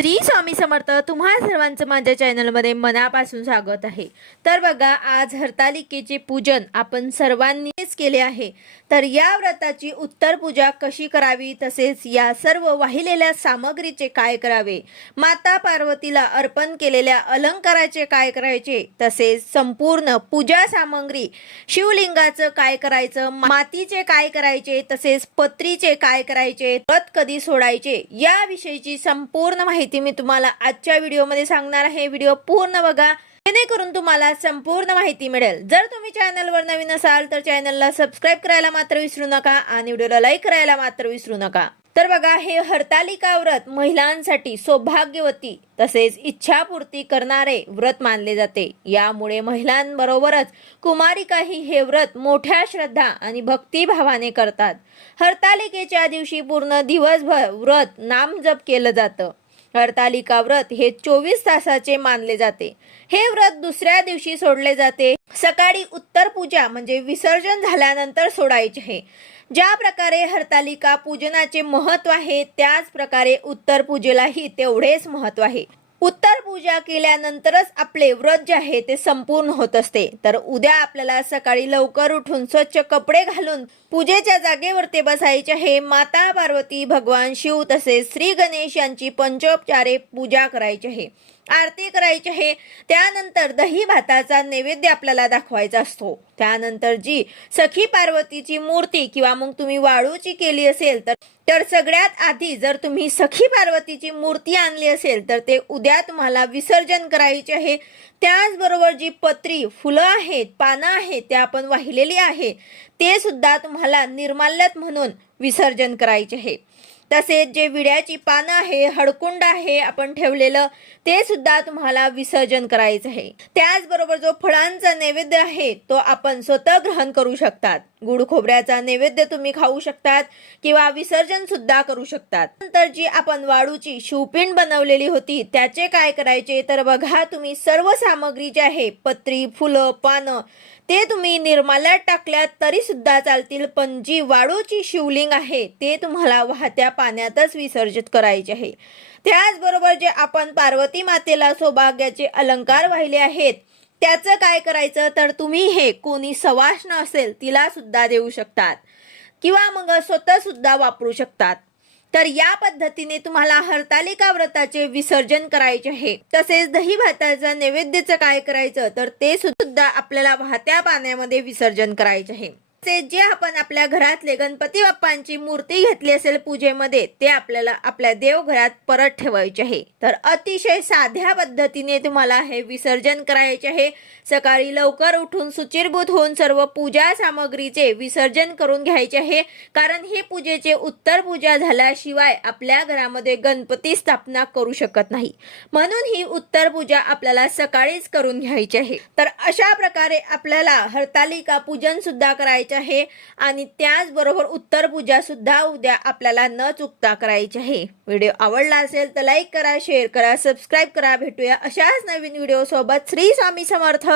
श्री स्वामी समर्थ तुम्हा सर्वांचं माझ्या चॅनलमध्ये मनापासून स्वागत आहे. तर बघा आज हरतालिकेचे पूजन आपण सर्वांनीच केले आहे. तर या व्रताची उत्तर पूजा कशी करावी तसेच या सर्व वाहिलेल्या सामग्रीचे काय करावे माता पार्वतीला अर्पण केलेल्या अलंकाराचे काय करायचे तसेच संपूर्ण पूजा सामग्री शिवलिंगाचं काय करायचं मातीचे काय करायचे तसेच पत्रीचे काय करायचे व्रत कधी सोडायचे याविषयीची संपूर्ण माहिती मी तुम्हाला आजच्या व्हिडिओमध्ये सांगणार आहे. व्हिडिओ पूर्ण बघा. जेणेकरून तुम्हाला संपूर्ण माहिती मिळेल. जर तुम्ही चॅनलवर नवीन असाल तर चॅनलला सबस्क्राईब करायला मात्र विसरू नका आणि व्हिडिओला लाईक करायला मात्र विसरू नका. तर बघा हे हरतालिका व्रत महिलांसाठी सौभाग्यवती तसेच इच्छापूर्ती करणारे व्रत मानले जाते. यामुळे महिलांबरोबरच कुमारिकाही हे व्रत मोठ्या श्रद्धा आणि भक्तिभावाने करतात. हरतालिकेच्या दिवशी पूर्ण दिवसभर व्रत नामजप केलं जातं. हरतालिका व्रत हे चोवीस तासाचे मानले जाते. हे व्रत दुसऱ्या दिवशी सोडले जाते. सकाळी उत्तर पूजा म्हणजे विसर्जन झाल्यानंतर सोडायचे आहे ज्या प्रकारे हरतालिका पूजनाचे महत्त्व आहे त्याच प्रकारे उत्तर पूजेलाही तेवढेच महत्त्व आहे. उत्तर पूजा केल्यानंतरच आपले व्रत जे आहे ते संपूर्ण होत असते. तर उद्या आपल्याला सकाळी लवकर उठून स्वच्छ कपडे घालून पूजेच्या जागेवर ते बसायचे आहे माता पार्वती भगवान शिव तसेच श्री गणेश यांची पंचोपचारे पूजा करायची आहे. आरती करायची आहे. त्यानंतर दही भाताचा नैवेद्य आपल्याला दाखवायचा असतो. त्यानंतर जी सखी पार्वतीची मूर्ती किंवा मग तुम्ही वाळूची केली असेल तर तर सगळ्यात आधी जर तुम्ही सखी पार्वतीची मूर्ती आणली असेल तर ते उद्या तुम्हाला विसर्जन करायचे आहे. त्याचबरोबर जी पत्री फुलं आहेत पानं आहेत ते आपण वाहिलेली आहे ते सुद्धा तुम्हाला निर्माल्यात म्हणून विसर्जन करायचे आहे. तसेच जे विड्याची पानं आहे हडकुंड आहे आपण ठेवलेलं ते सुद्धा तुम्हाला विसर्जन करायचं आहे. त्याचबरोबर जो फळांचा नैवेद्य आहे तो आपण स्वतः ग्रहण करू शकतात. गुड खोबऱ्याचा नैवेद्य तुम्ही खाऊ शकतात किंवा विसर्जन सुद्धा करू शकतात. नंतर जी आपण वाळूची शिवपिंड बनवलेली होती त्याचे काय करायचे? तर बघा तुम्ही सर्व सामग्री जी आहे पत्री फुलं पानं ते तुम्ही निर्माल्यात टाकल्यात तरी सुद्धा चालतील. पण जी वाळूची शिवलिंग आहे ते तुम्हाला वाहत्या पाण्यातच विसर्जित करायचे आहे. त्याचबरोबर जे आपण पार्वती मातेला सौभाग्याचे अलंकार वाहिले आहेत त्याचं काय करायचं? तर तुम्ही हे कोणी सवाष्ण असेल तिला सुद्धा देऊ शकतात. किंवा मग स्वतः सुद्धा वापरू शकतात. तर या पद्धतीने तुम्हाला हरतालिका व्रताचे विसर्जन करायचे आहे. तसेच दही भाताचं नैवेद्याचं काय करायचं? तर ते सुद्धा आपल्याला वाहत्या पाण्यामध्ये विसर्जन करायचे आहे. तसेच जे आपण आपल्या घरातले गणपती बाप्पांची मूर्ती घेतली असेल पूजेमध्ये ते आपल्याला आपल्या देवघरात परत ठेवायचे आहे. तर अतिशय साध्या पद्धतीने तुम्हाला हे विसर्जन करायचे आहे. सकाळी लवकर उठून सुचिरभूत होऊन सर्व पूजा सामग्रीचे विसर्जन करून घ्यायचे आहे. कारण हे पूजेचे उत्तर पूजा झाल्याशिवाय आपल्या घरामध्ये गणपती स्थापना करू शकत नाही. म्हणून ही उत्तर पूजा आपल्याला सकाळीच करून घ्यायची आहे. तर अशा प्रकारे आपल्याला हरतालिका पूजन सुद्धा करायचे करायचे आहे आणि त्याचबरोबर उत्तर पूजा सुद्धा उद्या आपल्याला न चुकता करायची आहे. व्हिडिओ आवडला असेल तर लाईक करा शेअर करा सबस्क्राईब करा. भेटूया अशाच नवीन व्हिडिओ सोबत श्री स्वामी समर्थ.